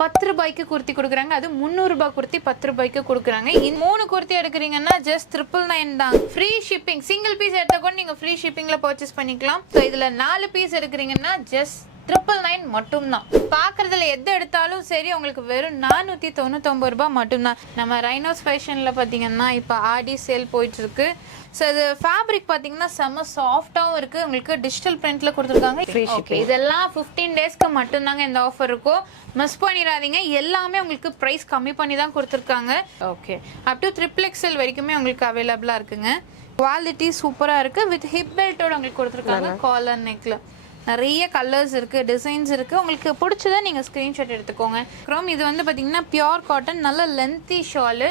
10 ரூபாய்க்கு குர்த்தி கொடுக்குறாங்க. அது 300 ரூபாய் குர்த்தி 10 ரூபாய்க்கு கொடுக்குறாங்க. இந்த 3 குர்த்தி எடுக்கிறீங்கன்னா ஜஸ்ட் 999 தான். Free shipping. சிங்கிள் பீஸ் எடுத்த கூட நீங்க ஃப்ரீ ஷிப்பிங்ல பர்ச்சேஸ் பண்ணிக்கலாம். ஸோ இதுல 4 பீஸ் எடுக்கிறீங்கன்னா ஜஸ்ட் 999 மட்டும்தான். பாக்குறதுல எது எடுத்தாலும் சரி உங்களுக்கு வெறும் 499 ரூபாய் மட்டும்தான். நம்ம ரைனோஸ் ஃபேஷன்ல பாத்தீங்கன்னா இப்ப ஆடி சேல் போயிட்டு இருக்கு. ஸோ இது ஃபேப்ரிக் பார்த்தீங்கன்னா செம்ம சாஃப்டாகவும் இருக்குது. உங்களுக்கு டிஜிட்டல் பிரிண்ட்ல கொடுத்துருக்காங்க. இதெல்லாம் 15 டேஸ்க்கு மட்டும்தாங்க இந்த ஆஃபர் இருக்கும். மிஸ் பண்ணிடாதீங்க. எல்லாமே உங்களுக்கு ப்ரைஸ் கம்மி பண்ணி தான் கொடுத்துருக்காங்க. ஓகே, அப் டு XXL வரைக்குமே உங்களுக்கு அவைலபிளாக இருக்குங்க. குவாலிட்டி சூப்பராக இருக்குது. வித் ஹிப் பெல்ட்டோட உங்களுக்கு கொடுத்துருக்காங்க. காலர் நெக்ல நிறைய கலர்ஸ் இருக்குது, டிசைன்ஸ் இருக்குது. உங்களுக்கு பிடிச்சதை நீங்கள் ஸ்க்ரீன்ஷாட் எடுத்துக்கோங்க. அப்புறம் இது வந்து பார்த்தீங்கன்னா பியோர் காட்டன், நல்ல லென்த்தி ஷாலு.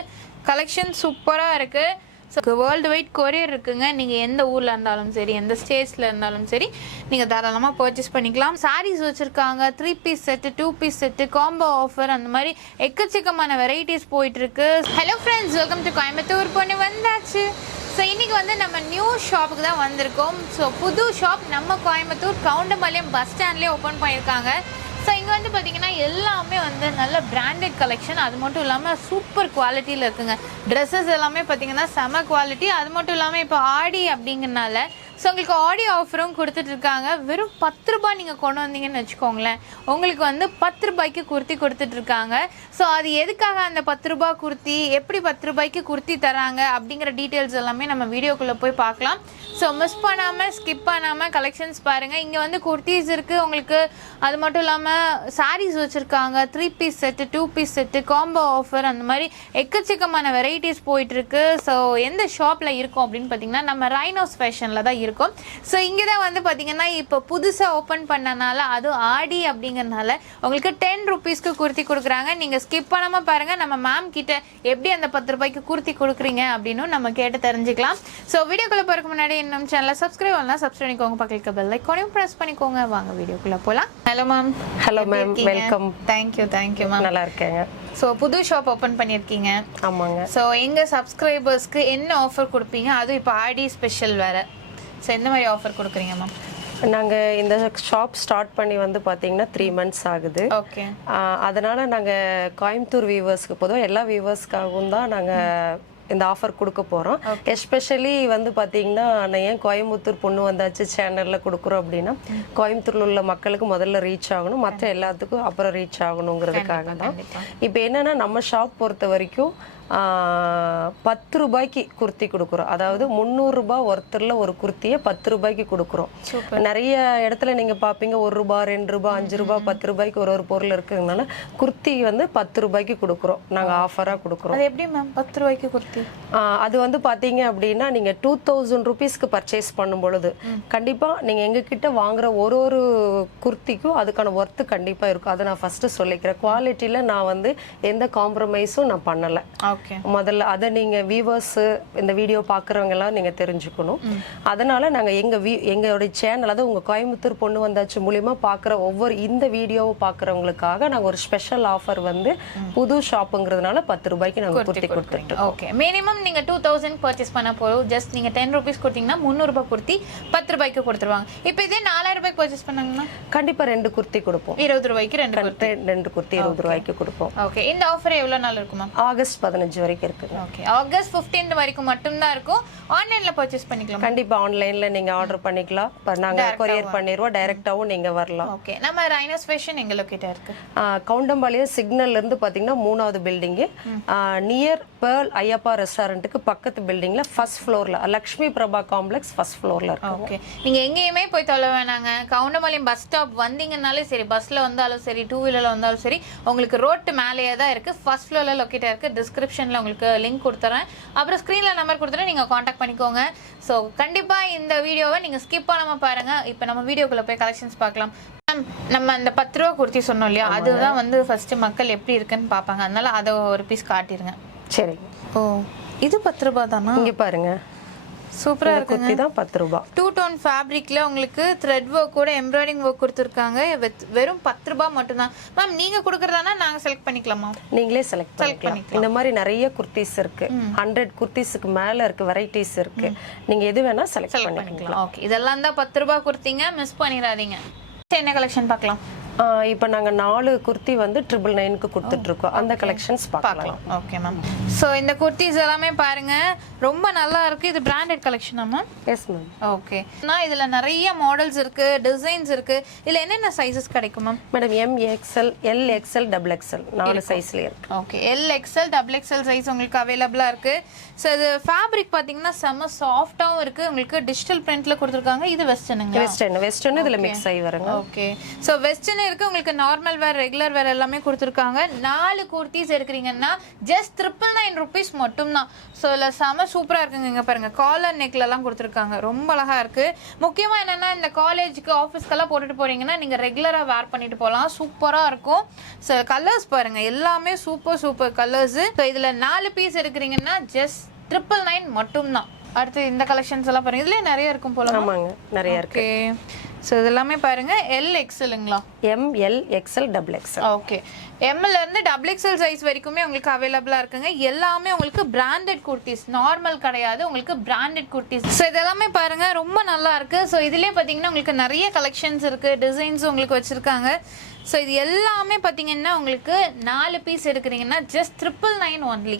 கலெக்ஷன் சூப்பராக இருக்குது. ஸோ வேர்ல்டு வைட் கொரியர் இருக்குங்க. நீங்கள் எந்த ஊரில் இருந்தாலும் சரி, எந்த ஸ்டேட்ஸில் இருந்தாலும் சரி, நீங்கள் தாராளமாக பர்ச்சேஸ் பண்ணிக்கலாம். சாரீஸ் வச்சுருக்காங்க. 3 piece set, 2 piece set, combo offer, அந்த மாதிரி எக்கச்சக்கமான வெரைட்டிஸ் போயிட்டுருக்கு. Hello friends, welcome to Coimbatore பொண்ணு வந்தாச்சு. ஸோ இன்றைக்கி வந்து நம்ம நியூ ஷாப்புக்கு தான் வந்திருக்கோம். ஸோ புது ஷாப் நம்ம கோயம்புத்தூர் கவுண்டம்பாளையம் பஸ் ஸ்டாண்ட்லேயே ஓப்பன் பண்ணியிருக்காங்க. ஸோ இங்கே வந்து பார்த்தீங்கன்னா எல்லாமே வந்து நல்ல பிராண்டட் கலெக்ஷன். அது மட்டும் இல்லாமல் சூப்பர் குவாலிட்டியில் இருக்குங்க. ட்ரெஸ்ஸஸ் எல்லாமே பார்த்தீங்கன்னா செம குவாலிட்டி. அது மட்டும் இல்லாமல் இப்போ ஆடி அப்படிங்கிறனால ஸோ உங்களுக்கு ஆடி ஆஃபரும் கொடுத்துட்ருக்காங்க. வெறும் 10 ரூபாய் நீங்கள் கொண்டு வந்தீங்கன்னு வச்சுக்கோங்களேன், உங்களுக்கு வந்து 10 ரூபாய்க்கு குர்த்தி கொடுத்துட்ருக்காங்க. ஸோ அது எதுக்காக அந்த 10 ரூபாய் குர்த்தி, எப்படி 10 ரூபாய்க்கு குர்த்தி தராங்க அப்படிங்கிற டீட்டெயில்ஸ் எல்லாமே நம்ம வீடியோக்குள்ளே போய் பார்க்கலாம். ஸோ மிஸ் பண்ணாமல் ஸ்கிப் பண்ணாமல் கலெக்ஷன்ஸ் பாருங்கள். இங்கே வந்து குர்த்திஸ் இருக்குது உங்களுக்கு. அது மட்டும் இல்லாமல் சாரீஸ் வச்சுருக்காங்க. 3 piece set, 2 piece set, combo offer, அந்த மாதிரி எக்கச்சக்கமான வெரைட்டிஸ் போயிட்டுருக்கு. ஸோ எந்த ஷாப்பில் இருக்கும் அப்படின்னு பார்த்தீங்கன்னா நம்ம ரைனோஸ் ஃபேஷனில் தான் இருக்கும். ஸோ இங்கே தான் வந்து பார்த்தீங்கன்னா இப்போ புதுசாக ஓப்பன் பண்ணனால, அதுவும் ஆடி அப்படிங்கிறதுனால உங்களுக்கு 10 ருபீஸ்க்கு குர்த்தி கொடுக்குறாங்க. நீங்கள் ஸ்கிப் பண்ணாமல் பாருங்கள். நம்ம மேம் கிட்ட எப்படி அந்த 10 ரூபாய்க்கு குர்த்தி கொடுக்குறீங்க அப்படின்னு நம்ம கேட்டு தெரிஞ்சுக்கலாம். ஸோ வீடியோக்குள்ளே போகிறதுக்கு முன்னாடி நம்ம சேனலை சப்ஸ்கிரைப் பண்ணலாம். சப்ஸ்கிரைப் பண்ணிக்கோங்க. பக்கத்துக்கு பெல் ஐகானையும் ப்ரெஸ் பண்ணிக்கோங்க. வாங்க வீடியோக்குள்ளே போகலாம். Hello ma'am. Hello ma'am, welcome. Thank you ma'am. நல்லா இருக்கேங்க. ஸோ புது ஷாப் ஓப்பன் பண்ணியிருக்கீங்க. ஆமாங்க. ஸோ எங்கள் சப்ஸ்கிரைபர்ஸ்க்கு என்ன ஆஃபர் கொடுப்பீங்க? அதுவும் இப்போ ஆடி ஸ்பெஷல் வேறு. ஸோ எந்த மாதிரி ஆஃபர் கொடுக்குறீங்க மேம்? நாங்கள் இந்த ஷாப் ஸ்டார்ட் பண்ணி வந்து பார்த்தீங்கன்னா 3 months ஆகுது. ஓகே. அதனால் நாங்கள் கோயம்புத்தூர் வியூவர்ஸ்க்கு பொதுவாக எல்லா வியூவர்ஸ்க்காகவும் தான் நாங்கள் இந்த ஆஃபர் கொடுக்க போகிறோம். எஸ்பெஷலி வந்து பார்த்தீங்கன்னா, நான் ஏன் கோயம்புத்தூர் பொண்ணு வந்தாச்சு சேனலில் கொடுக்குறோம் அப்படின்னா, கோயம்புத்தூரில் உள்ள மக்களுக்கு முதல்ல ரீச் ஆகணும், மற்ற எல்லாத்துக்கும் அப்புறம் ரீச் ஆகணுங்கிறதுக்காக தான். இப்போ என்னென்னா, நம்ம ஷாப் பொறுத்த வரைக்கும் 10 ரூபாய்க்கு குர்த்தி கொடுக்குறோம். அதாவது 300 ரூபாய் ஒருத்தரில் ஒரு குர்த்தியை 10 ரூபாய்க்கு கொடுக்குறோம். நிறைய இடத்துல நீங்கள் பார்ப்பீங்க 1 ரூபாய், 2 ரூபாய், 5 ரூபாய், 10 ரூபாய்க்கு ஒரு பொருள் இருக்குதுனால குர்த்தி வந்து 10 ரூபாய்க்கு கொடுக்குறோம். நாங்கள் ஆஃபராக கொடுக்குறோம். அது எப்படி மேம் 10 ரூபாய்க்கு குர்த்தி? அது வந்து பார்த்தீங்க அப்படின்னா, நீங்கள் 2000 ருபீஸ்க்கு பர்ச்சேஸ் பண்ணும் பொழுது கண்டிப்பாக நீங்கள் எங்ககிட்ட வாங்குற ஒரு குர்த்திக்கும் அதுக்கான ஒர்த்து கண்டிப்பாக இருக்கும். அதை நான் ஃபஸ்ட்டு சொல்லிக்கிறேன். குவாலிட்டியில் நான் வந்து எந்த காம்ப்ரமைஸும் நான் பண்ணலை. முதல்ல அதை நீங்கள் வியூவர்ஸு இந்த வீடியோ பார்க்குறவங்க எல்லாம் நீங்கள் தெரிஞ்சுக்கணும். அதனால நாங்கள் எங்களுடைய சேனல், அதாவது உங்கள் கோயம்புத்தூர் பொண்ணு வந்தாச்சு மூலியமா பார்க்குற இந்த வீடியோவை பார்க்குறவங்களுக்காக நாங்கள் ஒரு ஸ்பெஷல் ஆஃபர் வந்து புது ஷாப்புங்கிறதுனால 10 ரூபாய்க்கு நாங்கள் குர்த்தி கொடுத்துட்டோம். ஓகே. மினிமம் நீங்கள் 2000 பர்ச்சேஸ் பண்ண போகிறோம். ஜஸ்ட் நீங்கள் 10 ருபீஸ் கொடுத்தீங்கன்னா 300 ரூபாய் குர்த்தி 10 ரூபாய்க்கு கொடுத்துருவாங்க. இப்போ இதே 4000 ரூபாய்க்கு பர்ச்சேஸ் பண்ணாங்கன்னா கண்டிப்பாக 2 குர்த்தி கொடுப்போம். 20 ரூபாய்க்கு 2 குர்த்தி 20 ரூபாய்க்கு கொடுப்போம். ஓகே. இந்த ஆஃபர் எவ்வளோ நாள் இருக்கும் மேம்? ஆகஸ்ட் 15 வரைக்கும் இருக்கு. ஓகே. ஆகஸ்ட் 15 வரைக்கும் மட்டும் தான் இருக்கும். ஆன்லைன்ல பர்ச்சேஸ் பண்ணிக்கலாம். கண்டிப்பா ஆன்லைன்ல நீங்க ஆர்டர் பண்ணிக்கலாம். நாங்க கொரியர் பண்ணிடுவோம். டைரக்டாவும் நீங்க வரலாம். ஓகே. நம்ம ரைனோஸ் ஃபேஷன் எங்க லொகேட்டா இருக்கு? கவுண்டம்பாளையம் சிக்னல்ல இருந்து பாத்தீங்கன்னா 3வது பில்டிங், நியர் பேர்ல் ஐயப்பா ரெஸ்டாரண்ட்டுக்கு பக்கத்து பில்டிங்ல ஃபர்ஸ்ட் ஃப்ளோர்ல லக்ஷ்மி பிரபா காம்ப்ளெக்ஸ் ஃபர்ஸ்ட் ஃப்ளோர்ல இருக்கு. ஓகே. நீங்க எங்கேயுமே போய் தொலை வேணாங்க. கவுண்டம்பாளையம் பஸ் ஸ்டாப் வந்தீங்கனாலே சரி, பஸ்ல வந்தாலும் சரி, 2 வீலர்ல வந்தாலும் சரி, உங்களுக்கு ரோட்டு மேலேயே தான் இருக்கு. ஃபர்ஸ்ட் ஃப்ளோர்ல லொகேட்டா இருக்கு. டிஸ்கிரிப்ஷன்ல உங்களுக்கு லிங்க் கொடுத்துறேன். அப்புறம் ஸ்க்ரீன்ல நம்பர் கொடுத்துறேன், நீங்க காண்டாக்ட் பண்ணிக்கோங்க. ஸோ கண்டிப்பா இந்த வீடியோவை நீங்க ஸ்கிப் பண்ணாம பாருங்க. இப்போ நம்ம வீடியோக்குள்ள போய் கலெக்ஷன்ஸ் பார்க்கலாம். நம்ம அந்த 10 ரூபா குர்த்தி சொன்னோம் இல்லையா, அதுதான் வந்து ஃபர்ஸ்ட் மக்கள் எப்படி இருக்குன்னு பார்ப்பாங்க. அதனால அதை ஒரு பீஸ் காட்டிருங்க. சரி. ஓ, இது 10 ரூபாய் தானா? இங்க பாருங்க, சூப்பரா இருக்குங்க. தான் 10 ரூபாய். 2 டோன் ஃபேப்ரிக்ல உங்களுக்கு த்ரெட் ஒர்க் கூட எம்ப்ராய்டிங் ஒர்க் கொடுத்துருக்காங்க. வெறும் 10 ரூபாய் மட்டும் தான். மேம் நீங்க கொடுக்கறதானா நாங்க செலக்ட் பண்ணிக்கலாமா? நீங்களே செலக்ட் பண்ணிக்கலாம். இந்த மாதிரி நிறைய குர்த்திஸ் இருக்கு. 100 குர்த்திஸ்க்கு மேல இருக்கு, வெரைட்டிஸ் இருக்கு. நீங்க எது வேணா செலக்ட் பண்ணிக்கலாம். ஓகே. இதெல்லாம் தான் 10 ரூபாய் குர்த்திங்க. மிஸ் பண்ணிடாதீங்க. என்ன கலெக்ஷன் பார்க்கலாம்? இப்போ நாங்க 4 குர்த்தி வந்து 999க்கு கொடுத்துட்டு இருக்கோம். அந்த கலெக்ஷன்ஸ் பார்க்கலாம். Okay ma'am. ஸோ இந்த குர்த்திஸ் எல்லாமே பாருங்க ரொம்ப நல்லா இருக்கு. இது பிராண்டட் கலெக்ஷனா மேம்? Yes ma'am. ஓகே. நான் இதுல நிறைய மாடல்ஸ் இருக்கு, டிசைன்ஸ் இருக்கு. இதுல என்னென்ன சைஸஸ் கிடைக்கும் ma'am? Madam M, XL, L, XL, double XL 4 சைஸ்ல இருக்கு. Okay. L, XL, double XL size உங்களுக்கு அவைலபிளா இருக்கு. ஸோ இது ஃபேப்ரிக் பாத்தீங்கன்னா செம்ம சாஃப்டாவும் இருக்கு. உங்களுக்கு டிஜிட்டல் பிரிண்ட்ல கொடுத்துருக்காங்க. இது வெஸ்டர்னுங்க? வெஸ்டர்ன் இதுல மிக்ஸ் ஆகி வருங்க. ஓகே. ஸோ வெஸ்டர்ன் இருக்கு, உங்களுக்கு நார்மல் வேர், ரெகுலர் வேர் எல்லாமே கொடுத்துருக்காங்க. 4 குர்த்திஸ் எடுக்கிறீங்கன்னா ஜஸ்ட் 999 rupees மட்டும்தான். ஸோ இதில் செம சூப்பராக இருக்குங்க. இங்கே பாருங்க காலர் நெக்லெல்லாம் கொடுத்துருக்காங்க. ரொம்ப அழகாக இருக்கு. முக்கியமாக என்னன்னா இந்த காலேஜுக்கு ஆஃபீஸ்க்கெல்லாம் போட்டுட்டு போறீங்கன்னா நீங்கள் ரெகுலராக வேர் பண்ணிட்டு போகலாம். சூப்பராக இருக்கும். ஸோ கலர்ஸ் பாருங்க எல்லாமே சூப்பர் கலர்ஸ். ஸோ இதில் 4 பீஸ் எடுக்கிறீங்கன்னா ஜஸ்ட் 999 மட்டும்தான். அடுத்து இந்த கலெக்ஷன்ஸ் எல்லாம் பாருங்க. இதுல நிறைய இருக்கும் போல. ஆமாங்க, நிறைய இருக்கு. ஓகே. ஸோ இதெல்லாமே பாருங்க எல், எக்ஸ்எல்ங்களா? M, L, XL, double XL. Okay. எம்ல இருந்து டபுள் எக்ஸ்எல் சைஸ் வரைக்குமே உங்களுக்கு அவைலபிளா இருக்குங்க. எல்லாமே உங்களுக்கு பிராண்டட் குர்த்திஸ், நார்மல் கிடையாது, உங்களுக்கு பிராண்டட் குர்த்திஸ். ஸோ இதெல்லாமே பாருங்க ரொம்ப நல்லா இருக்கு. ஸோ இதுலயே பாத்தீங்கன்னா உங்களுக்கு நிறைய கலெக்ஷன்ஸ் இருக்கு, டிசைன்ஸ் உங்களுக்கு வச்சிருக்காங்க. ஸோ இது எல்லாமே பாத்தீங்கன்னா உங்களுக்கு 4 பீஸ் எடுக்கிறீங்கன்னா ஜஸ்ட் 999 ஒன்லி.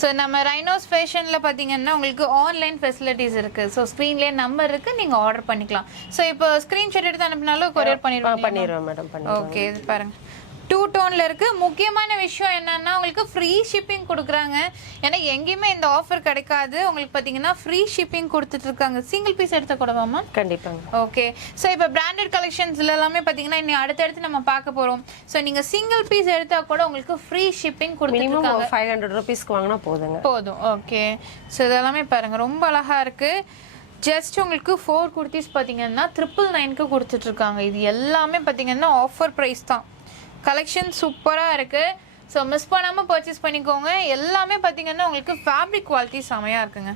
ஸோ நம்ம ரைனோஸ் ஃபேஷனில் பார்த்தீங்கன்னா உங்களுக்கு ஆன்லைன் ஃபெசிலிட்டிஸ் இருக்குது. ஸோ ஸ்க்ரீன்லேயே நம்பர் இருக்குது, நீங்கள் ஆர்டர் பண்ணிக்கலாம். ஸோ இப்போ ஸ்க்ரீன்ஷாட் எடுத்து அனுப்பினாலும் கொரியர் பண்ணிடுவோம் மேடம். ஓகே. இது பாருங்கள் 2 டோன்ல இருக்கு. முக்கியமான விஷயம் என்னன்னா உங்களுக்கு ஃப்ரீ ஷிப்பிங் கொடுக்குறாங்க. ஏன்னா எங்கேயுமே இந்த ஆஃபர் கிடைக்காது. உங்களுக்கு பார்த்தீங்கன்னா ஃப்ரீ ஷிப்பிங் கொடுத்துட்டு இருக்காங்க. சிங்கிள் பீஸ் எடுத்த கூடவாமா? கண்டிப்பாங்க. ஓகே. ஸோ இப்போ பிராண்டட் கலெக்ஷன்ஸ்ல எல்லாமே பார்த்தீங்கன்னா இன்னும் அடுத்தடுத்து நம்ம பார்க்க போறோம். ஸோ நீங்க சிங்கிள் பீஸ் எடுத்தா கூட உங்களுக்கு ஃப்ரீ ஷிப்பிங் கொடுத்துருக்காங்க. 500 rupeesக்கு வாங்கினா போதும். ஓகே. ஸோ இதெல்லாமே பாருங்க ரொம்ப அழகா இருக்கு. ஜஸ்ட் உங்களுக்கு 4 குர்த்திஸ் பார்த்தீங்கன்னா 999க்கு கொடுத்துட்டு இருக்காங்க. இது எல்லாமே பார்த்தீங்கன்னா ஆஃபர் ப்ரைஸ் தான். கலெக்ஷன் சூப்பராக இருக்குது. ஸோ மிஸ் பண்ணாமல் பர்ச்சேஸ் பண்ணிக்கோங்க. எல்லாமே பார்த்தீங்கன்னா உங்களுக்கு ஃபேப்ரிக் குவாலிட்டி செமையாக இருக்குங்க.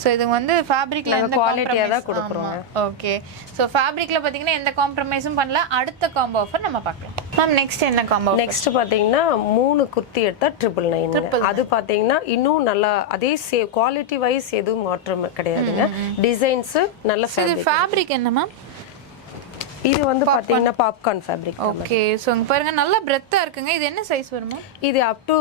ஸோ இது வந்து ஃபேப்ரிக்ல எந்த குவாலிட்டியாக தான் கொடுக்குறோம். ஓகே. ஸோ ஃபேப்ரிக்ல பார்த்தீங்கன்னா எந்த காம்ப்ரமைஸும் பண்ணல. அடுத்த காம்போ ஆஃபர் நம்ம பார்க்கலாம். மேம் நெக்ஸ்ட் என்ன காம்போ? நெக்ஸ்ட் பார்த்தீங்கன்னா 3 குர்த்தி எடுத்தா 999. அது பார்த்தீங்கன்னா இன்னும் நல்லா அதே குவாலிட்டி வைஸ் எதுவும் மாற்றம் கிடையாதுங்க. டிசைன்ஸ் நல்ல ஃபேப்ரிக் என்ன மேம்? இது வந்து பாத்தீங்கன்னா பாப்கார்ன் ஃபேப்ரிக். ஓகே. சோ இங்க பாருங்க நல்ல பிரெத்தா இருக்குங்க. இது என்ன சைஸ் வருமா? இது அப் டு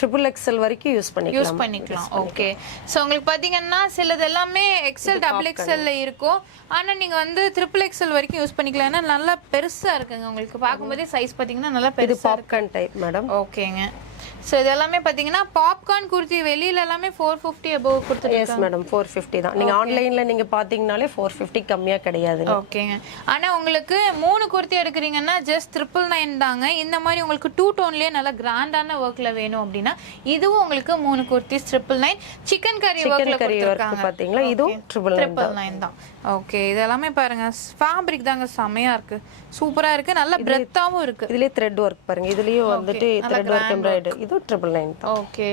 XXL வரைக்கும் யூஸ் பண்ணிக்கலாம். ஓகே. சோ உங்களுக்கு பாத்தீங்கன்னா சிலது எல்லாமே XL, டபுள் XL இருக்கும். ஆனா நீங்க வந்து XXL வரைக்கும் யூஸ் பண்ணிக்கலாம். ஏன்னா நல்லா பெருசா இருக்குங்க. உங்களுக்கு பார்க்கும்போதே சைஸ் பாத்தீங்கன்னா நல்லா பெருசா இருக்கு. Popcorn type madam. ஓகேங்க. ஸோ இது எல்லாமே பார்த்தீங்கன்னா பாப்கார்ன் குர்த்தி வெளியில எல்லாமே 450 above கொடுத்துருக்காங்க. எஸ் மேடம் 450 தான். நீங்க ஆன்லைன்ல நீங்க பாத்தீங்கனாலே 450 கம்மியா கிடையாது. ஓகேங்க. ஆனா உங்களுக்கு 3 குர்த்தி எடுக்கிறீங்கன்னா ஜஸ்ட் 999 தாங்க. இந்த மாதிரி உங்களுக்கு 2 டோன்லயே நல்ல கிராண்டான ஒர்க்ல வேணும் அப்படின்னா இதுவும் உங்களுக்கு 3 குர்த்தி 999. சிக்கன் கறி ஒர்க்ல கொடுத்திருக்காங்க பாத்தீங்களா? இதுவும் 999 தான். ஓகே. இது எல்லாமே பாருங்க ஃபேப்ரிக் தாங்க செமையா இருக்கு. சூப்பரா இருக்கு. நல்ல பிரெத்தாவும் இருக்கு. இதுலயே த்ரெட் ஒர்க் பாருங்க. இதுலயும் வந்துட்டு த்ரெட் ஒர்க் எம்ப்ராய்டரி. இது 999 தான். ஓகே.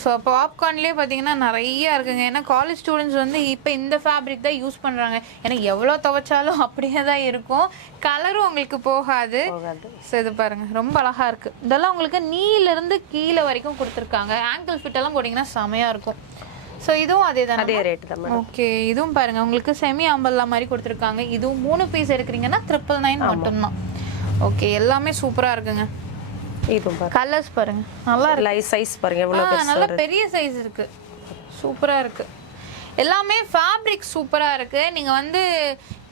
ஸோ பாப்கார்ன்லேயே பார்த்தீங்கன்னா நிறைய இருக்குங்க. ஏன்னா காலேஜ் ஸ்டூடெண்ட்ஸ் வந்து இப்போ இந்த ஃபேப்ரிக் தான் யூஸ் பண்ணுறாங்க. ஏன்னா எவ்வளோ துவைச்சாலும் அப்படியே தான் இருக்கும். கலரும் உங்களுக்கு போகாது. ஸோ இது பாருங்க ரொம்ப அழகா இருக்கு. இதெல்லாம் உங்களுக்கு நீலேருந்து கீழே வரைக்கும் கொடுத்துருக்காங்க. ஆங்கிள் ஃபிட் எல்லாம் போட்டிங்கன்னா செமையாக இருக்கும். ஸோ இதுவும் அதே தான், அதே ரேட் தான் மேடம். ஓகே. இதுவும் பாருங்க உங்களுக்கு செமி அம்பல்லா மாதிரி கொடுத்துருக்காங்க. இதுவும் 3 பீஸ் எடுக்கிறீங்கன்னா 999 மட்டும்தான். ஓகே. எல்லாமே சூப்பராக இருக்குங்க. இது பாருங்க கலர்ஸ் பாருங்க நல்லா இருக்கு. லைஸ் சைஸ் பாருங்க எவ்வளவு பெருசா நல்ல பெரிய சைஸ் இருக்கு. சூப்பரா இருக்கு. எல்லாமே ஃபேப்ரிக் சூப்பரா இருக்கு. நீங்க வந்து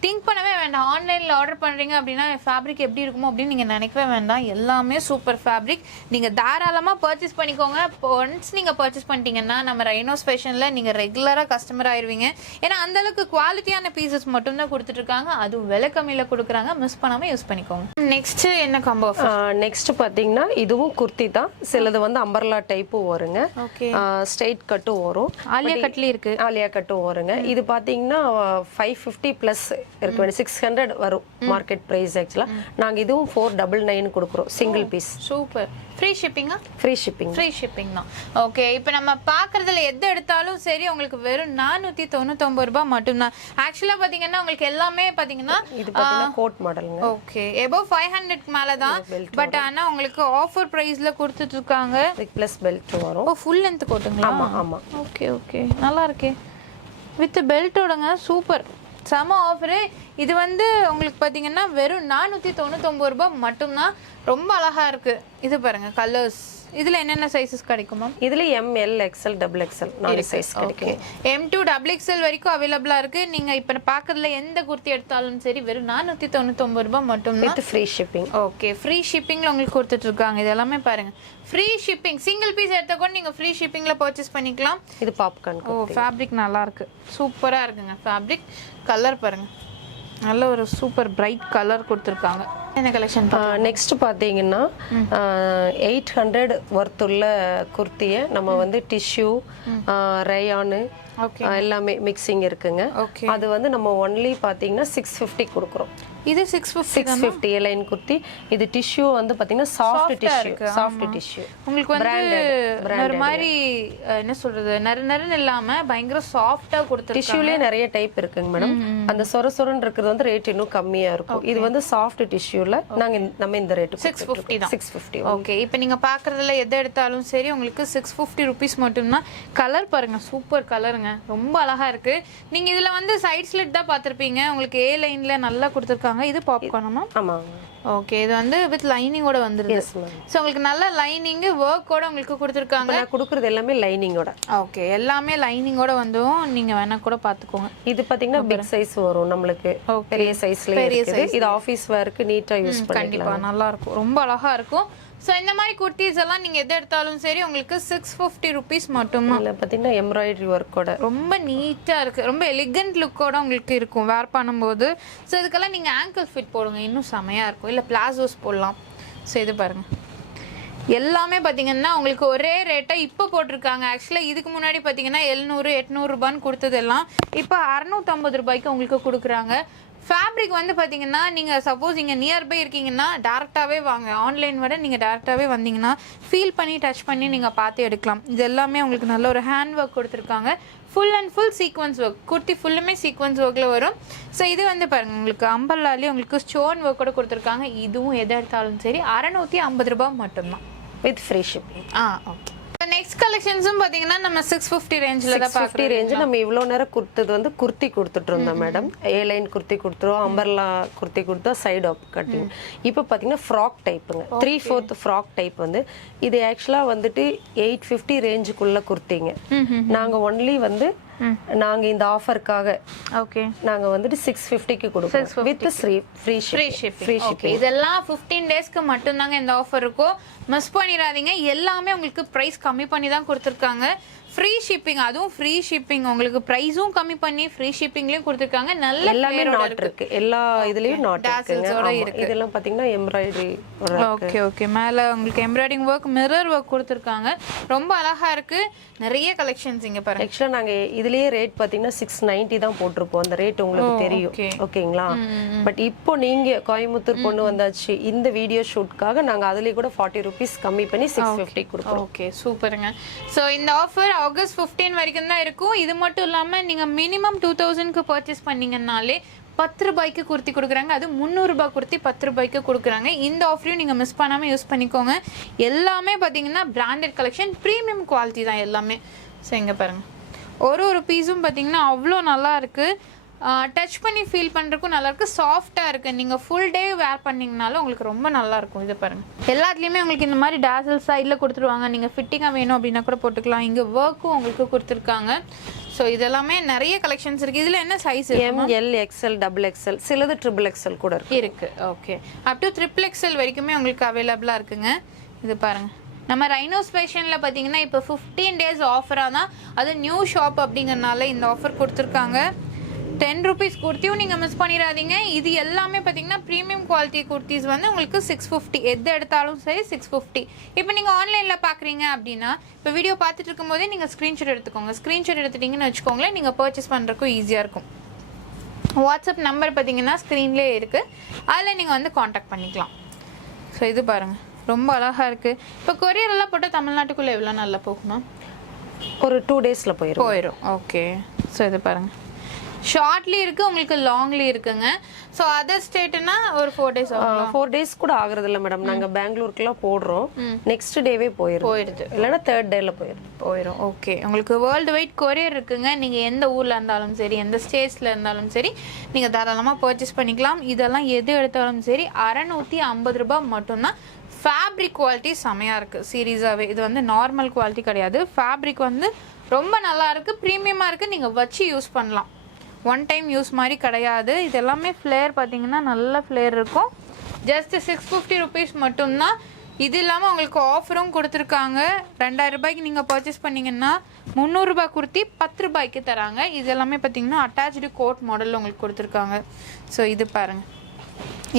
திங்க் பண்ணவே வேண்டாம். ஆன்லைனில் ஆர்டர் பண்ணுறீங்க அப்படின்னா ஃபேப்ரிக் எப்படி இருக்குமோ அப்படின்னு நீங்கள் நினைக்கவே வேண்டாம். எல்லாமே சூப்பர் ஃபேப்ரிக். நீங்கள் தாராளமாக பர்ச்சேஸ் பண்ணிக்கோங்க. ஒன்ஸ் நீங்கள் பர்ச்சேஸ் பண்ணிட்டீங்கன்னா நம்ம ரைனோஸ் ஃபேஷனில் நீங்கள் ரெகுலராக கஸ்டமர் ஆயிடுவீங்க. ஏன்னா அந்தளவுக்கு குவாலிட்டியான பீசஸ் மட்டும்தான் கொடுத்துட்ருக்காங்க. அதுவும் விலை கம்மியில் கொடுக்குறாங்க. மிஸ் பண்ணாமல் யூஸ் பண்ணிக்கோங்க. நெக்ஸ்ட் என்ன காம்போ? நெக்ஸ்ட் பார்த்தீங்கன்னா இதுவும் குர்த்தி தான். சிலது வந்து அம்பர்லா டைப்பும் வருங்க. ஓகே. ஸ்ட்ரைட் கட்டும் வரும். ஆலியா கட்லி இருக்கு. ஆலியா கட்டும் வருங்க. இது பார்த்தீங்கன்னா 550 ப்ளஸ் இருக்கு. 600 வரும் மார்க்கெட் பிரைஸ். ஆக்சுவலா நாங்க இதுவும் 499 கொடுக்குறோம் சிங்கிள் பீஸ். சூப்பர். ஃப்ரீ ஷிப்பிங்கா? ஃப்ரீ ஷிப்பிங் தான். ஓகே. இப்போ நம்ம பார்க்குறதுல எது எடுத்தாலும் சரி உங்களுக்கு வெறும் 499 ரூபாய் மட்டும்தான். ஆக்சுவலாக பார்த்தீங்கன்னா உங்களுக்கு எல்லாமே பார்த்தீங்கன்னா இது பார்த்தீங்கன்னா கோட் மாடலுங்க. ஓகே. எபோவ் 500 மேலே தான். பட் ஆனால் உங்களுக்கு ஆஃபர் ப்ரைஸில் கொடுத்துட்டு இருக்காங்க. ப்ளஸ் பெல்ட் வரும். ஓ ஃபுல் லென்த் கோட்டுங்களா? ஆமாம். ஓகே. நல்லா இருக்கே. வித் பெல்ட்டோடங்க. சூப்பர். செம ஆஃபரு. இது வந்து உங்களுக்கு பார்த்தீங்கன்னா வெறும் 499 ரூபாய் மட்டும்தான். ரொம்ப அழகா இருக்கு. இது பாருங்க கலர்ஸ். இதுல என்னென்ன சைஸஸ் கிடைக்குமா? இதுல M, L, XL, double XL 4 size கிடைக்கும். M2 டபுள் எக்ஸ்எல் வரைக்கும் அவைலபிளா இருக்கு. நீங்க இப்ப பாக்குறதுல எந்த குர்த்தி எடுத்தாலும் சரி வெறும் 499 ரூபாய் மட்டும்தான். With free shipping. Okay, free ஷிப்பிங்ல உங்களுக்கு கொடுத்துட்டு இருக்காங்க. இது எல்லாமே பாருங்க ஃப்ரீ ஷிப்பிங். சிங்கிள் பீஸ் எடுத்த கூட நீங்க ஃப்ரீ ஷிப்பிங்ல பர்ச்சேஸ் பண்ணிக்கலாம். இது பாப்கார்ன். ஓ, ஃபேப்ரிக் நல்லா இருக்கு. சூப்பரா இருக்குங்க ஃபேப்ரிக். கலர் பாருங்க, நல்ல ஒரு சூப்பர் பிரைட் கலர் கொடுத்துருக்காங்க. என்ன கலெக்ஷன்? நெக்ஸ்ட் பார்த்தீங்கன்னா 800 ஒர்த் உள்ள குர்த்தியை நம்ம வந்து டிஷ்யூ, ரயானு எல்லாமே மிக்சிங் இருக்குங்க. அது வந்து நம்ம ஒன்லி பார்த்தீங்கன்னா 650 கொடுக்குறோம். இது 650 லைன் குர்த்தி. இது டிஷ்யூ வந்து பார்த்தீங்கன்னா சாஃப்ட் டிஷ்யூ. உங்களுக்கு வந்து ஒரு மாதிரி என்ன சொல்றது, நறுநறுன்னு இல்லாம பயங்கர சாஃப்ட்டா கொடுத்துருக்காங்க. டிஷ்யூலயே நிறைய டைப் இருக்குங்க மேடம். அந்த சொரசொரன்னு இருக்கிறது வந்து ரேட் இன்னும் கம்மியா இருக்கும். இது வந்து சாஃப்ட் டிஷ்யூல நம்ம இந்த ரேட் 650 தான். 650. ஓகே, இப்போ நீங்க பாக்குறதுல எதை எடுத்தாலும் சரி உங்களுக்கு 650 ரூபீஸ் மட்டும்தான். கலர் பாருங்க, சூப்பர் கலருங்க, ரொம்ப அழகா இருக்கு. நீங்க இதுல வந்து சைட் ஸ்லிட் தான் பார்த்திருப்பீங்க. உங்களுக்கு ஏ லைன்ல நல்லா கொடுத்துருக்காங்க. இது பாப்கார்னா? ஆமாங்க. ஓகே, இது வந்து வித் லைனிங்கோட வந்துருது. சோ உங்களுக்கு நல்ல லைனிங் வர்க்கோட உங்களுக்கு கொடுத்துருக்காங்க. நான் கொடுக்குறது எல்லாமே லைனிங்கோட. ஓகே, எல்லாமே லைனிங்கோட வந்தும் நீங்க வேணா கூட பாத்துக்கோங்க. இது பாத்தீங்கன்னா பிக் சைஸ் வரும் நம்மளுக்கு. பெரிய சைஸ்ல இருக்குது. இது ஆபீஸ் வேர்க்கு நீட்டா யூஸ் பண்ணிக்கலாம். கண்டிப்பா நல்லா இருக்கும், ரொம்ப அழகா இருக்கும். சோ இந்த மாதிரி குர்த்திஸ் எல்லாம் நீங்க எதை எடுத்தாலும் சரி உங்களுக்கு 650 ரூபீஸ் மட்டும்தான். இல்ல பாத்தீங்கன்னா எம்ப்ராய்டரி ஒர்க்கோட ரொம்ப நீட்டா இருக்கு. ரொம்ப எலிகன்ட் லுக்கோட உங்களுக்கு இருக்கும் வேர் பண்ணும்போது. ஸோ இதுக்கெல்லாம் நீங்க ஆங்கிள் ஃபிட் போடுங்க, இன்னும் செமையா இருக்கும். இல்ல பிளாசோஸ் போடலாம். ஸோ இது பாருங்க, எல்லாமே பார்த்தீங்கன்னா உங்களுக்கு ஒரே ரேட்டை இப்போ போட்டிருக்காங்க. ஆக்சுவலாக இதுக்கு முன்னாடி பார்த்தீங்கன்னா 700 800 ரூபான்னு கொடுத்ததெல்லாம் இப்போ 650 ரூபாய்க்கு உங்களுக்கு கொடுக்குறாங்க. ஃபேப்ரிக் வந்து பார்த்தீங்கன்னா நீங்கள் சப்போஸ் இங்கே நியர்பை இருக்கீங்கன்னா டேரெக்டாகவே வாங்க. ஆன்லைன் விட நீங்கள் டேரெக்டாகவே வந்தீங்கன்னா ஃபீல் பண்ணி டச் பண்ணி நீங்கள் பார்த்து எடுக்கலாம். இது எல்லாமே உங்களுக்கு நல்ல ஒரு ஹேண்ட் ஒர்க் கொடுத்துருக்காங்க. Full and full sequence work. Kurti ஃபுல்லுமே சீக்வன்ஸ் ஒர்க்கில் வரும். ஸோ இது வந்து பாருங்கள் உங்களுக்கு அம்பர்லாலே உங்களுக்கு ஸ்டோன் ஒர்க்கோட கொடுத்துருக்காங்க. இதுவும் எதை எடுத்தாலும் சரி 650 ரூபாய் மட்டும்தான் with free shipping. Okay. Next கலெக்ஷன்ஸும் பாத்தீங்கன்னா நம்ம 650 ரேஞ்சில தான் பார்க்குறோம். 650 ரேஞ்ச் நம்ம இவ்வளோ நேரம் கொடுத்தது வந்து குர்த்தி கொடுத்துட்டு இருந்தோம் மேடம். ஏ லைன் குர்த்தி கொடுத்துருவோம், அம்பர்லா குர்த்தி கொடுத்தோம், சைடு அப் கட்டிங். இப்போ பார்த்தீங்கன்னா ஃப்ராக் டைப்புங்க. 3/4 ஃப்ராக் டைப் வந்து இது ஆக்சுவலாக வந்துட்டு 850 ரேஞ்சுக்குள்ள குர்த்திங்க. நாங்கள் ஒன்லி வந்து நாங்க இந்த ஆஃபருக்காக ஓகே நாங்க வந்துட்டு 650க்கு கொடுப்போம் வித் ஃப்ரீ ஷிப்பிங். இதெல்லாம் 15 டேஸ்க்கு மட்டும் தாங்க இந்த ஆஃபர் இருக்கும். மிஸ் பண்ணிடாதீங்க. எல்லாமே உங்களுக்கு பிரைஸ் கம்மி பண்ணி தான் கொடுத்துருக்காங்க. ஃப்ரீ ஷிப்பிங், அதுவும் ஃப்ரீ ஷிப்பிங். உங்களுக்கு பிரைஸும் கம்மி பண்ணி ஃப்ரீ ஷிப்பிங்லயும் கொடுத்துருக்காங்க. நல்ல எல்லாமே நாட் இருக்கு. எல்லா இதுலயும் நாட் இருக்கு. இதெல்லாம் பாத்தீங்கன்னா எம்ப்ராய்டரி. ஓகே ஓகே, மேல உங்களுக்கு எம்ப்ராய்டிங் ஒர்க், மிரர் ஒர்க் கொடுத்துருக்காங்க. ரொம்ப அழகா இருக்கு. நிறைய கலெக்ஷன்ஸ் இங்க பாருங்க. ஆக்சுவலா நாங்க இதுலயே ரேட் பாத்தீங்கன்னா 690 தான் போட்டிருப்போம். அந்த ரேட் உங்களுக்கு தெரியும். ஓகேங்களா? பட் இப்போ நீங்க கோயம்புத்தூர் பொண்ணு வந்தாச்சு இந்த வீடியோ ஷூட்காக நாங்க அதுலயே கூட 40 ரூபீஸ் கம்மி பண்ணி 650 கொடுப்போம். ஓகே, சூப்பருங்க. சோ இந்த ஆஃபர் ஆகஸ்ட் 15 வரைக்கும் தான் இருக்கும். இது மட்டும் இல்லாம நீங்க மினிமம் 2000க்கு பர்ச்சேஸ் பண்ணீங்கன்னாலே 10 ரூபாய்க்கு குர்த்தி கொடுக்குறாங்க. அது 300 ரூபாய் குர்த்தி 10 ரூபாய்க்கு கொடுக்குறாங்க. இந்த ஆஃபரையும் நீங்கள் மிஸ் பண்ணாமல் யூஸ் பண்ணிக்கோங்க. எல்லாமே பார்த்தீங்கன்னா பிராண்டட் கலெக்ஷன், ப்ரீமியம் குவாலிட்டி தான் எல்லாமே. ஸோ இங்கே பாருங்கள், ஒரு பீஸும் பார்த்தீங்கன்னா அவ்வளோ நல்லா இருக்குது. டச் பண்ணி ஃபீல் பண்ணுறதுக்கும் நல்லாயிருக்கு, சாஃப்டாக இருக்குது. நீங்கள் ஃபுல் டே வேர் பண்ணிங்கனாலும் உங்களுக்கு ரொம்ப நல்லாயிருக்கும். இது பாருங்கள், எல்லாத்துலேயுமே உங்களுக்கு இந்த மாதிரி டேசல் சைடில் கொடுத்துருவாங்க. நீங்கள் ஃபிட்டிங்காக வேணும் அப்படின்னா கூட போட்டுக்கலாம். இங்கே ஒர்க்கும் உங்களுக்கு கொடுத்துருக்காங்க. ஸோ இதெல்லாமே நிறைய கலெக்ஷன்ஸ் இருக்குது. இதில் என்ன size? M, L, XL, double XL, சிலது ட்ரிபிள் எக்ஸ்எல் கூட இருக்குது. Okay, up to triple XL வரைக்குமே உங்களுக்கு அவைலபிளாக இருக்குங்க. இது பாருங்கள், நம்ம ரைனோ ஸ்பெஷனில் பார்த்தீங்கன்னா இப்போ 15 டேஸ் ஆஃபராக தான். அது நியூ ஷாப் அப்படிங்கிறனால இந்த ஆஃபர் கொடுத்துருக்காங்க. 10 ரூபீஸ் குர்த்தியும் நீங்கள் மிஸ் பண்ணிடாதீங்க. இது எல்லாமே பார்த்தீங்கன்னா ப்ரீமியம் குவாலிட்டி குர்த்திஸ் வந்து உங்களுக்கு 650. எது எடுத்தாலும் சரி 650. இப்போ நீங்கள் ஆன்லைனில் பார்க்குறீங்க அப்படின்னா இப்போ வீடியோ பார்த்துட்டு இருக்கும்போதே நீங்கள் ஸ்க்ரீன்ஷாட் எடுத்துக்கோங்க. ஸ்க்ரீன்ஷாட் எடுத்துட்டிங்கன்னு வச்சுக்கோங்களேன், நீங்கள் பர்ச்சேஸ் பண்ணுறதுக்கும் ஈஸியாக இருக்கும். வாட்ஸ்அப் நம்பர் பார்த்தீங்கன்னா ஸ்க்ரீன்லேயே இருக்குது, அதில் நீங்கள் வந்து காண்டாக்ட் பண்ணிக்கலாம். ஸோ இது பாருங்கள், ரொம்ப அழகாக இருக்குது. இப்போ கொரியரெல்லாம் போட்டால் தமிழ்நாட்டுக்குள்ளே எவ்வளோ நல்லா போகுமா? ஒரு 2 டேஸில் போயிடும். ஓகே. ஸோ இது பாருங்கள், ஷார்ட்லி இருக்கு, உங்களுக்கு லாங்லி இருக்குங்க. ஸோ அதர் ஸ்டேட்னா ஒரு 4 days ஆகும். 4 days கூட ஆகுறது இல்ல மேடம். நாங்க பெங்களூருக்குலாம் போடுறோம், நெக்ஸ்ட் டேவே போயிடுது, இல்லைன்னா 3rd டேல போயிடும். ஓகே, உங்களுக்கு வேர்ல்டு வைட் கொரியர் இருக்குங்க. நீங்க எந்த ஊர்ல இருந்தாலும் சரி, எந்த ஸ்டேட்ஸ்ல இருந்தாலும் சரி, நீங்க தாராளமா பர்ச்சேஸ் பண்ணிக்கலாம். இதெல்லாம் எது எடுத்தாலும் சரி 650 ரூபாய் மட்டும்தான். ஃபேப்ரிக் குவாலிட்டி செமையா இருக்கு சீரியஸாவே. இது வந்து நார்மல் குவாலிட்டி கிடையாது. ஃபேப்ரிக் வந்து ரொம்ப நல்லா இருக்கு, ப்ரீமியமா இருக்கு. நீங்க வச்சு யூஸ் பண்ணலாம், ஒன் டைம் யூஸ் மாதிரி கிடையாது. இது எல்லாமே ஃப்ளேர் பார்த்தீங்கன்னா நல்ல ஃப்ளேர் இருக்கும். ஜஸ்ட் 650 ருபீஸ் மட்டும்தான். இது இல்லாமல் உங்களுக்கு ஆஃபரும் கொடுத்துருக்காங்க. 2000 ரூபாய்க்கு நீங்கள் பர்ச்சேஸ் பண்ணிங்கன்னா 300 ரூபாய் குர்த்தி 10 ரூபாய்க்கு தராங்க. இது எல்லாமே பார்த்தீங்கன்னா அட்டாச்சு கோட் மாடலில் உங்களுக்கு கொடுத்துருக்காங்க. ஸோ இது பாருங்கள்,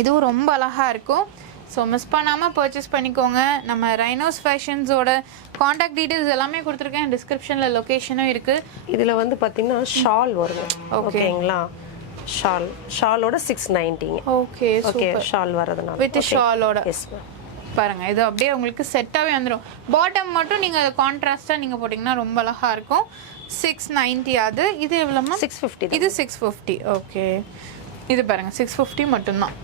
இதுவும் ரொம்ப அழகாக இருக்கும். ஸோ மிஸ் பண்ணாமல் பர்ச்சேஸ் பண்ணிக்கோங்க. நம்ம ரைனோஸ் ஃபேஷன்ஸோட காண்டாக்ட் டீடைல்ஸ் எல்லாமே கொடுத்துருக்கேன், டிஸ்கிரிப்ஷனில் லொக்கேஷனும் இருக்குது. இதில் வந்து பார்த்தீங்கன்னா ஷால் வரும். ஓகேங்களா, ஷாலோட 690. ஓகே ஓகே, ஷால் வரதுனால வித் ஷாலோட. Yes ma'am. பாருங்க, இது அப்படியே உங்களுக்கு செட்டாகவே வந்துடும். பாட்டம் மட்டும் நீங்கள் கான்ட்ராஸ்டாக நீங்கள் போட்டிங்கன்னா ரொம்ப அழகாக இருக்கும். 690 அது. இது எவ்வளோமா? 650. இது 650. ஓகே, இது பாருங்க 650 மட்டும்தான்.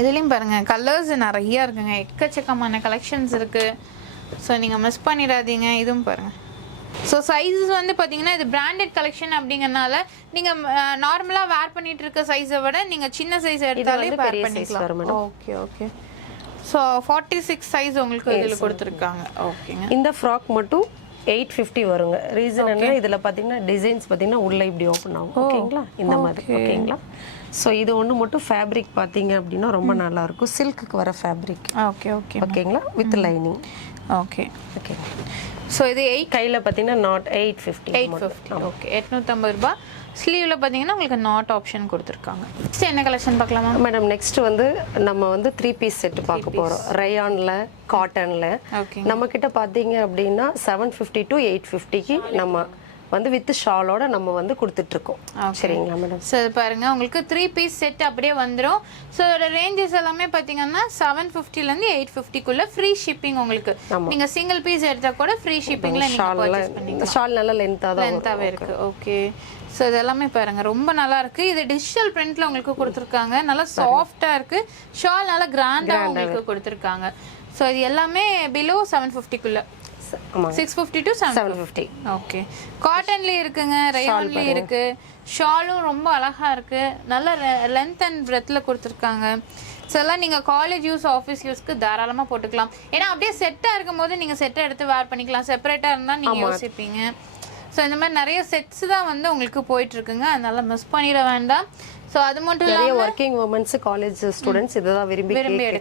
இதுலேயும் பாருங்கள் கலர்ஸ் நிறையா இருக்குங்க, எக்கச்சக்கமான கலெக்ஷன்ஸ் இருக்குது. ஸோ நீங்கள் மிஸ் பண்ணிடாதீங்க. இதுவும் பாருங்கள். ஸோ சைஸஸ் வந்து பார்த்தீங்கன்னா இது பிராண்டட் கலெக்ஷன் அப்படிங்கறனால நீங்கள் நார்மலாக வேர் பண்ணிட்டு இருக்க சைஸை விட நீங்கள் சின்ன சைஸ் எடுத்தாலே வேர் பண்ணிக்கலாம். Okay okay. ஸோ 46 சைஸ் உங்களுக்கு இதில் கொடுத்துருக்காங்க. ஓகேங்க. இந்த ஃப்ராக் மட்டும் 850 வருங்க. ரீசன் என்ன, இதில் பார்த்தீங்கன்னா டிசைன்ஸ் பார்த்தீங்கன்னா உள்ள இப்படி ஓப்பன் ஆகும். ஓகேங்களா, இந்த மாதிரி. ஓகேங்களா. ஸோ இது ஒன்று மட்டும் ஃபேப்ரிக் பார்த்தீங்க அப்படின்னா ரொம்ப நல்லா இருக்கும். சில்க்குக்கு வர ஃபேப்ரிக். Okay okay. ஓகேங்களா, with lining. Okay okay. So இது கையில் பார்த்தீங்கன்னா நாட் 850. 850. ஓகே, 850 ரூபாய். ஸ்லீவில் பார்த்தீங்கன்னா உங்களுக்கு நாட் ஆப்ஷன் கொடுத்துருக்காங்க. நெக்ஸ்ட் என்ன கலெக்ஷன் பார்க்கலாமா மேடம்? நெக்ஸ்ட் வந்து நம்ம வந்து 3 பீஸ் செட் பார்க்க போகிறோம். ரயானில், காட்டனில். ஓகே. நம்ம கிட்ட பார்த்தீங்க அப்படின்னா 750 to 850க்கு நம்ம வந்து வித் ஷாலோட நம்ம வந்து கொடுத்துட்ருக்கோம். சரிங்களா மேடம்? ஸோ பாருங்க, உங்களுக்கு 3 பீஸ் செட் அப்படியே வந்துடும். ஸோ ரேஞ்சஸ் எல்லாமே பார்த்தீங்கன்னா 750லேருந்து 850க்குள்ள ஃப்ரீ ஷிப்பிங் உங்களுக்கு. நீங்கள் சிங்கிள் பீஸ் எடுத்தால் கூட ஃப்ரீ ஷிப்பிங்கில் நீங்கள் பர்ச்சேஸ் பண்ணிக்கலாம். ஷால் நல்லா லென்த்தாகவே இருக்கு. ஓகே. ஸோ இதெல்லாமே பாருங்க ரொம்ப நல்லா இருக்கு. இது டிஜிட்டல் பிரிண்ட்ல உங்களுக்கு கொடுத்துருக்காங்க. நல்லா சாஃப்டா இருக்கு. ஷால் நல்லா கிராண்டா உங்களுக்கு கொடுத்துருக்காங்க. ஸோ இது எல்லாமே பிலோ 750க்குள்ள. 650 to 750. ஓகே. காட்டன்லயே இருக்குங்க, ரயான்லயே இருக்கு. ஷாலும் ரொம்ப அழகா இருக்கு. நல்ல லென்த் அண்ட் பிரெத்ல கொடுத்துருக்காங்க. ஸோ எல்லாம் நீங்கள் காலேஜ் யூஸ், ஆஃபீஸ் யூஸ்க்கு தாராளமாக போட்டுக்கலாம். ஏன்னா அப்படியே செட்டாக இருக்கும் போது நீங்கள் செட்டை எடுத்து வேர் பண்ணிக்கலாம். செப்பரேட்டாக இருந்தால் நீங்கள் யோசிப்பீங்க. ஸோ இந்த மாதிரி நிறைய செட்ஸ் தான் வந்து உங்களுக்கு போயிட்டு இருக்குங்க. அதனால மிஸ் பண்ணிட வேண்டாம். ஸோ அது மட்டும் நிறைய ஒர்க்கிங் உமன்ஸ், காலேஜ் ஸ்டூடெண்ட்ஸ் இதெல்லாம் விரும்பி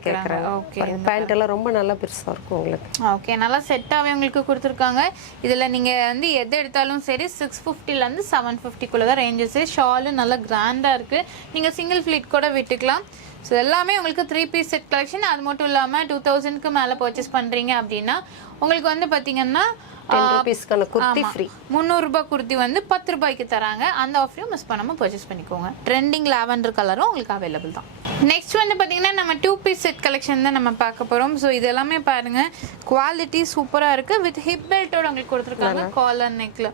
கேட்குறாங்க. ஓகே. பேண்ட் எல்லாம் ரொம்ப நல்லா பெருசாக இருக்கும் உங்களுக்கு. ஓகே, நல்லா செட்டாகவே உங்களுக்கு கொடுத்துருக்காங்க. இதில் நீங்கள் வந்து எது எடுத்தாலும் சரி 650லேருந்து 750க்குள்ளே தான் ரேஞ்சஸ். ஷாலும் நல்லா கிராண்டாக இருக்குது. நீங்கள் சிங்கிள் ஃப்ளீட் கூட விட்டுக்கலாம். ஸோ எல்லாமே உங்களுக்கு 3 பீஸ் செட் கலெக்ஷன். அது மட்டும் இல்லாமல் 2000க்கு மேலே பர்ச்சேஸ் பண்ணுறீங்க அப்படின்னா உங்களுக்கு வந்து பார்த்தீங்கன்னா 10 ரூபீஸ்க்கான குர்த்தி ஃப்ரீ. 300 ரூபாய் குர்த்தி வந்து 10 ரூபாய்க்கு தராங்க. அந்த ஆஃபரையும் மிஸ் பண்ணாமல் பர்ச்சேஸ் பண்ணிக்கோங்க. ட்ரெண்டிங் லாவெண்டர் கலரும் உங்களுக்கு அவைலபிள் தான். நெக்ஸ்ட் வந்து பார்த்தீங்கன்னா நம்ம 2 பீஸ் செட் கலெக்ஷன் தான் நம்ம பார்க்க போகிறோம். ஸோ இது எல்லாமே பாருங்க, குவாலிட்டி சூப்பராக இருக்குது. வித் ஹிப் பெல்ட்டோட உங்களுக்கு கொடுத்துருக்காங்க. காலர் நெக்கில்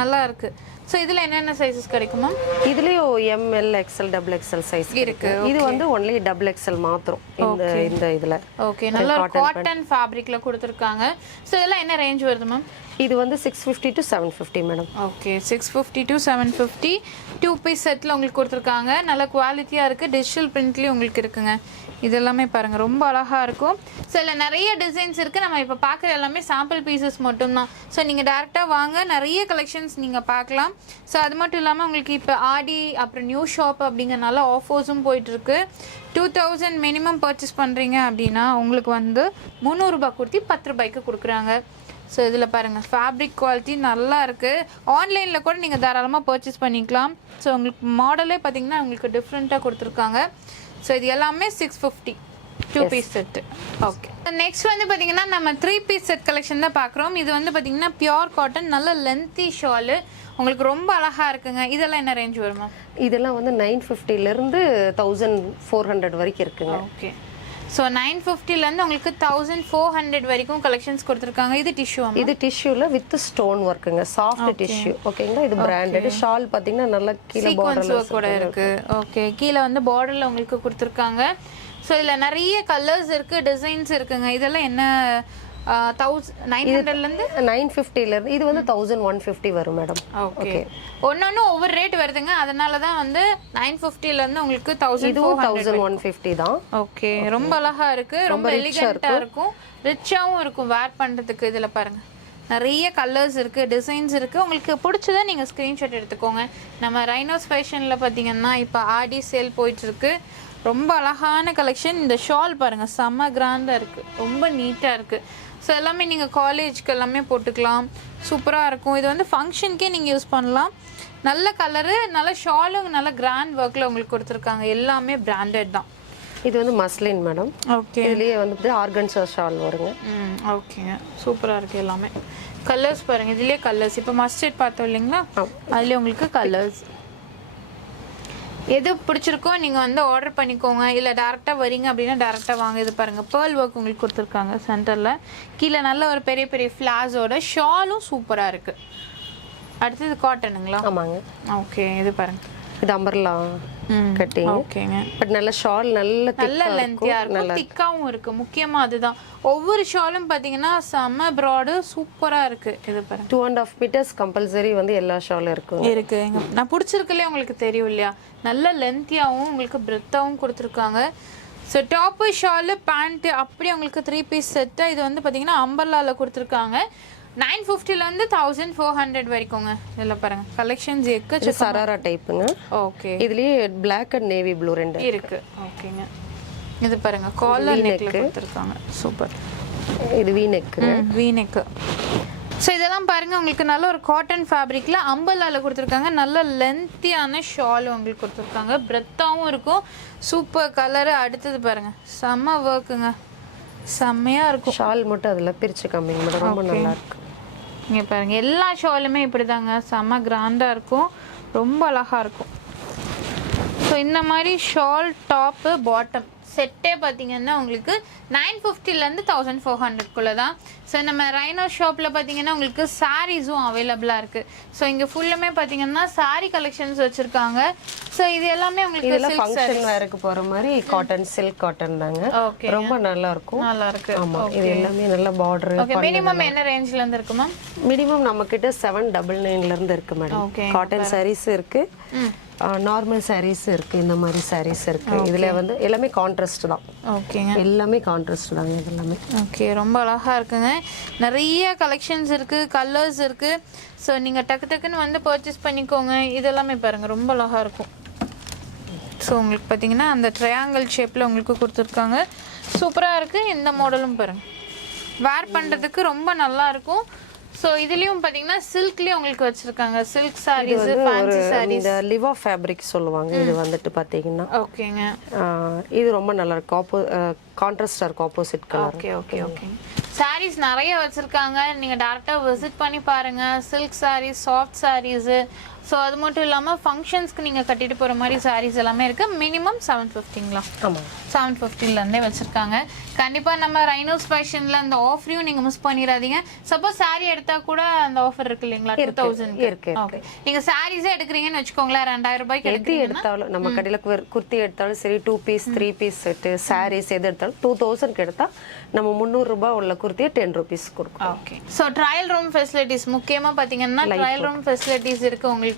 நல்லா இருக்குது. ஸோ இதில் என்னென்ன சைஸஸ் கிடைக்குமா? இதுலேயும் ML, XL, XXL சைஸ் இருக்கு. இது வந்து ஒன்லி XXL மாத்திரம் இந்த இதில். ஓகே, நல்ல காட்டன் ஃபேப்ரிக்ல கொடுத்துருக்காங்க. ஸோ இதெல்லாம் என்ன ரேஞ்ச் வருது மேம்? இது வந்து 650 to 750 madam. Okay, 650 to 750 2 piece செட்டில் உங்களுக்கு கொடுத்துருக்காங்க. நல்ல குவாலிட்டியாக இருக்குது. டிஜிட்டல் பிரிண்ட்லேயும் உங்களுக்கு இருக்குங்க. இது எல்லாமே பாருங்கள் ரொம்ப அழகாக இருக்கும். ஸோ இதில் நிறைய டிசைன்ஸ் இருக்குது. நம்ம இப்போ பார்க்குற எல்லாமே சாம்பிள் பீசஸ் மட்டும்தான். ஸோ நீங்கள் டேரெக்டாக வாங்க, நிறைய கலெக்ஷன்ஸ் நீங்கள் பார்க்கலாம். ஸோ அது மட்டும் இல்லாமல் உங்களுக்கு இப்போ ஆடி அப்புறம் நியூ ஷாப் அப்படிங்கிறனால ஆஃபர்ஸும் போயிட்டுருக்கு. 2000 மினிமம் பர்ச்சேஸ் பண்ணுறீங்க அப்படின்னா உங்களுக்கு வந்து 300 ரூபாய் கொடுத்து 10 ரூபாய்க்கு கொடுக்குறாங்க. ஸோ இதில் பாருங்கள் ஃபேப்ரிக் குவாலிட்டி நல்லா இருக்குது. ஆன்லைனில் கூட நீங்கள் தாராளமாக பர்ச்சேஸ் பண்ணிக்கலாம். ஸோ உங்களுக்கு மாடலே பார்த்தீங்கன்னா உங்களுக்கு டிஃப்ரெண்ட்டாக கொடுத்துருக்காங்க. ஸோ இது எல்லாமே 650 2 பீஸ் செட்டு. ஓகே, நெக்ஸ்ட் வந்து பார்த்தீங்கன்னா நம்ம 3 பீஸ் செட் கலெக்ஷன் தான் பார்க்குறோம். இது வந்து பார்த்தீங்கன்னா பியோர் காட்டன், நல்ல லென்த்தி ஷாலு, உங்களுக்கு ரொம்ப அழகாக இருக்குங்க. இதெல்லாம் என்ன ரேஞ்ச் வருமா? இதெல்லாம் வந்து 950லேருந்து 1400 வரைக்கும் இருக்குங்க. ஓகே, ஸோ 950லேருந்து உங்களுக்கு 1400 வரைக்கும் கலெக்ஷன்ஸ் கொடுத்துருக்காங்க. இது டிஷ்யூ, இது டிஷ்யூல வித் ஸ்டோன் ஒர்க்குங்க, சாஃப்ட் டிஷ்யூ. ஓகேங்களா, இது பிராண்டட். ஷால் பாத்தீங்கன்னா நல்லா கீழ சீக்வென்ஸ் ஒர்க் கூட இருக்கு. ஓகே, கீழ வந்து பார்டர்ல உங்களுக்கு கொடுத்துருக்காங்க. ஸோ இதுல நிறைய கலர்ஸ் இருக்கு, டிசைன்ஸ் இருக்குங்க. இதெல்லாம் என்ன 900லேருந்து 950லேருந்து இது வந்து 1150 வரும் மேடம். ஓகே, ஒன்னொன்னு ஒவ்வொரு ரேட் வருதுங்க. அதனால தான் வந்து 950லேருந்து உங்களுக்கு 1150 தான். ஓகே, ரொம்ப அழகா இருக்கு, ரொம்ப எலிகண்டா இருக்கும், ரிச்சாவும் இருக்கும் வேர் பண்றதுக்கு. இதுல பாருங்க நிறைய கலர்ஸ் இருக்கு, டிசைன்ஸ் இருக்கு. உங்களுக்கு பிடிச்சதை நீங்க ஸ்கிரீன்ஷாட் எடுத்துக்கோங்க. நம்ம ரைனோஸ் ஃபேஷன்ல பாத்தீங்கன்னா இப்போ ஆடி சேல் போயிட்டு இருக்கு. ரொம்ப அழகான கலெக்ஷன். இந்த ஷால் பாருங்க, செம்ம கிராண்டா இருக்கு, ரொம்ப நீட்டா இருக்கு. ஸோ எல்லாமே நீங்கள் காலேஜ்க்கு எல்லாமே போட்டுக்கலாம், சூப்பராக இருக்கும். இது வந்து ஃபங்க்ஷனுக்கே நீங்கள் யூஸ் பண்ணலாம். நல்ல கலரு, நல்ல ஷாலும், நல்ல கிராண்ட் ஒர்க்கில் உங்களுக்கு கொடுத்துருக்காங்க. எல்லாமே பிராண்டட் தான். இது வந்து மஸ்லின் மேடம். ஓகே, இதுலேயே வந்து ஆர்கன்ஸா ஷால் வருங்க. ஓகேங்க, சூப்பராக இருக்குது எல்லாமே. கலர்ஸ் பாருங்கள், இதுலேயே கலர்ஸ். இப்போ மஸ்டர்ட் பார்த்தோம் இல்லைங்களா, அதுலேயே உங்களுக்கு கலர்ஸ் எது பிடிச்சிருக்கோ நீங்கள் வந்து ஆர்டர் பண்ணிக்கோங்க. இல்லை டேரெக்டாக வரீங்க அப்படின்னா டேரெக்டாக வாங்க. இது பாருங்கள், பேர்ல் ஒர்க் உங்களுக்கு கொடுத்துருக்காங்க சென்டரில். கீழே நல்ல ஒரு பெரிய பெரிய ஃப்ளாஸோட ஷாலும் சூப்பராக இருக்குது. அடுத்தது காட்டனுங்களா? ஆமாங்க. ஓகே, இது பாருங்கள், இது அம்பர்லா கட்டிங். ஓகேங்க, பட் நல்ல ஷால் நல்ல லென்த்தியா இருக்கும், திக்காவும் இருக்கு. முக்கியமா அதுதான். ஒவ்வொரு ஷாலும் பாத்தீங்கன்னா செம்ம பிராடு, சூப்பரா இருக்கு. இது பாருங்க, 2.5 மீட்டர்ஸ் கம்பல்சரி வந்து எல்லா ஷாலும் இருக்கு. நான் பிடிச்சிருக்கலையே, உங்களுக்கு தெரியும் இல்லையா, நல்ல லென்த்தியாவும் உங்களுக்கு பிரெத்தாவும் கொடுத்துருக்காங்க. ஸோ டாப்பு, ஷாலு, பேண்ட்டு அப்படியே உங்களுக்கு 3 பீஸ் செட்டு. இது வந்து பார்த்தீங்கன்னா அம்பர்லாவில் கொடுத்துருக்காங்க. 950லேருந்து 1400 வரைக்குங்க. இதில் பாருங்க கலெக்ஷன்ஸ் இருக்கு. சராரா டைப்புங்க. ஓகே, இதுலயே பிளாக் அண்ட் நேவி ப்ளூ ரெண்டு இருக்கு. ஓகேங்க, இது பாருங்க காலர் நெக்ல கொடுத்துருக்காங்க, சூப்பர். இது we neck. We neck. So இதெல்லாம் பாருங்க, உங்களுக்கு நல்ல ஒரு காட்டன் ஃபேப்ரிக்ல அம்பர்லாவில் கொடுத்துருக்காங்க. நல்ல லென்த்தியான ஷால் உங்களுக்கு கொடுத்துருக்காங்க, பிரெத்தாவும் இருக்கும், சூப்பர் கலரு. அடுத்தது பாருங்க, செம்ம ஒர்க்குங்க, செம்மையா இருக்கும். ஷால் மட்டும் அதில் பிரிச்சு காமிங்க மேடம், ரொம்ப நல்லா இருக்கு. இங்கே பாருங்க, எல்லா ஷாலுமே இப்படி தாங்க, செம்ம கிராண்டாக இருக்கும், ரொம்ப அழகாக இருக்கும். ஸோ இந்த மாதிரி ஷால், டாப்பு, பாட்டம் செட்டே பார்த்தீங்கன்னா உங்களுக்கு 950லேருந்து 1400 தான். ஸோ நம்ம ரைனோ ஷாப்பில் பார்த்தீங்கன்னா உங்களுக்கு சாரீஸும் அவைலபிளாக இருக்குது. ஸோ இங்கே ஃபுல்லுமே பார்த்தீங்கன்னா சாரீ கலெக்ஷன்ஸ் வச்சுருக்காங்க. ஸோ இது எல்லாமே உங்களுக்கு ஃபங்க்ஷன் வேருக்கு போகிற மாதிரி காட்டன், சில்க் காட்டன் தாங்க. ஓகே, ரொம்ப நல்லா இருக்கும். நல்லா இருக்கு. ஆமாம், இது எல்லாமே நல்ல பார்டர். ஓகே, மினிமம் என்ன ரேஞ்சிலேருந்து இருக்குமா? மினிமம் நம்ம கிட்ட 799லேருந்து இருக்கு மேடம். காட்டன் சாரீஸ் இருக்கு, நார்மல் சாரீஸ் இருக்கு, இந்த மாதிரி சாரீஸ் இருக்கு. இதுல வந்து எல்லாமே கான்ட்ராஸ்ட் தான். ஓகேங்க, எல்லாமே கான்ட்ராஸ்ட் தாங்க இது எல்லாமே. ஓகே, ரொம்ப அழகா இருக்குங்க. நிறைய கலெக்ஷன்ஸ் இருக்கு, கலர்ஸ் இருக்கு. ஸோ நீங்க டக்கு டக்குன்னு வந்து பர்ச்சேஸ் பண்ணிக்கோங்க. இதெல்லாமே பாருங்க, ரொம்ப அழகா இருக்கும். ஸோ உங்களுக்கு பார்த்தீங்கன்னா அந்த ட்ரையாங்கிள் ஷேப்ல உங்களுக்கு கொடுத்துருக்காங்க, சூப்பரா இருக்கு. இந்த மாடலும் பாருங்க, வேர் பண்றதுக்கு ரொம்ப நல்லா இருக்கும். ஸோ இதுலயும் பாத்தீங்கன்னா சில்க்லயும் உங்களுக்கு வச்சிருக்காங்க, சில்க் சாரீஸ், ஃபேன்சி சாரீஸ். இந்த லிவா ஃபேப்ரிக் சொல்லுவாங்க. இது வந்துட்டு பாத்தீங்கன்னா ஓகேங்க, இது ரொம்ப நல்லா இருக்கு, கான்ட்ராஸ்டா இருக்கும், opposite colour. Okay okay okay. Saris நிறைய வச்சிருக்காங்க, நீங்க டைரக்டா விசிட் பண்ணி பாருங்க. Silk saris, soft saris. So அது மட்டும் இல்லாமல் ஃபங்க்ஷன்ஸ்க்கு நீங்கள் கட்டிட்டு போகிற மாதிரி சாரீஸ் எல்லாமே இருக்குது. மினிமம் 750ங்களா? ஆமாம், 750லேருந்தே வச்சுருக்காங்க. கண்டிப்பாக நம்ம ரைனோஸ் ஃபேஷனில் அந்த ஆஃபரையும் நீங்கள் மிஸ் பண்ணிடாதீங்க. சப்போஸ் சாரீ எடுத்தால் கூட அந்த ஆஃபர் இருக்கு இல்லைங்களா, 2000 இருக்கு. ஓகே, நீங்கள் சாரீஸே எடுக்கிறீங்கன்னு வச்சுக்கோங்களேன், 2000 ரூபாய்க்கு எடுத்தாலும் நம்ம கடையில் குர்த்தி எடுத்தாலும் சரி, 2 பீஸ் 3 பீஸ் செட்டு சாரீஸ் எது எடுத்தாலும் 2000க்கு எடுத்தால் நம்ம 300 ரூபாய் உள்ள குர்த்தியை 10 rupees கொடுக்கும். Okay, so trial room facilities முக்கியமாக பார்த்தீங்கன்னா ட்ரையல் ரூம் ஃபெசிலிட்டிஸ் இருக்குது உங்களுக்கு.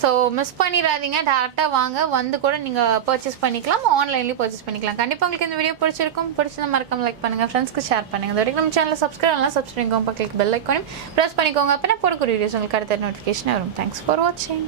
ஸோ மிஸ் பண்ணிடாதீங்க, டேரெக்டாக வாங்க, வந்து கூட நீங்கள் பர்ச்சேஸ் பண்ணிக்கலாம், ஆன்லைன்லேயும் பர்ச்சேஸ் பண்ணிக்கலாம். கண்டிப்பாக உங்களுக்கு இந்த வீடியோ பிடிச்சிருந்தா மறக்காம லைக் பண்ணுங்கள், ஃப்ரெண்ட்ஸ்க்கு ஷேர் பண்ணுங்கள். அது வரைக்கும் நம்ம சேனலை சப்ஸ்கிரைப் பண்ணலாம், சப்ஸ்கிரைப் பண்ணிக்கோங்க, பக்கத்துக்கு பெல் ஐக்கானையும் ப்ரெஸ் பண்ணிக்கோங்க. அப்போ நான் போடக்கூடிய வீடியோஸ் உங்களுக்கு அடுத்த நோட்டிஃபிகேஷன் வரும். தேங்க்ஸ் ஃபார் வாட்சிங்.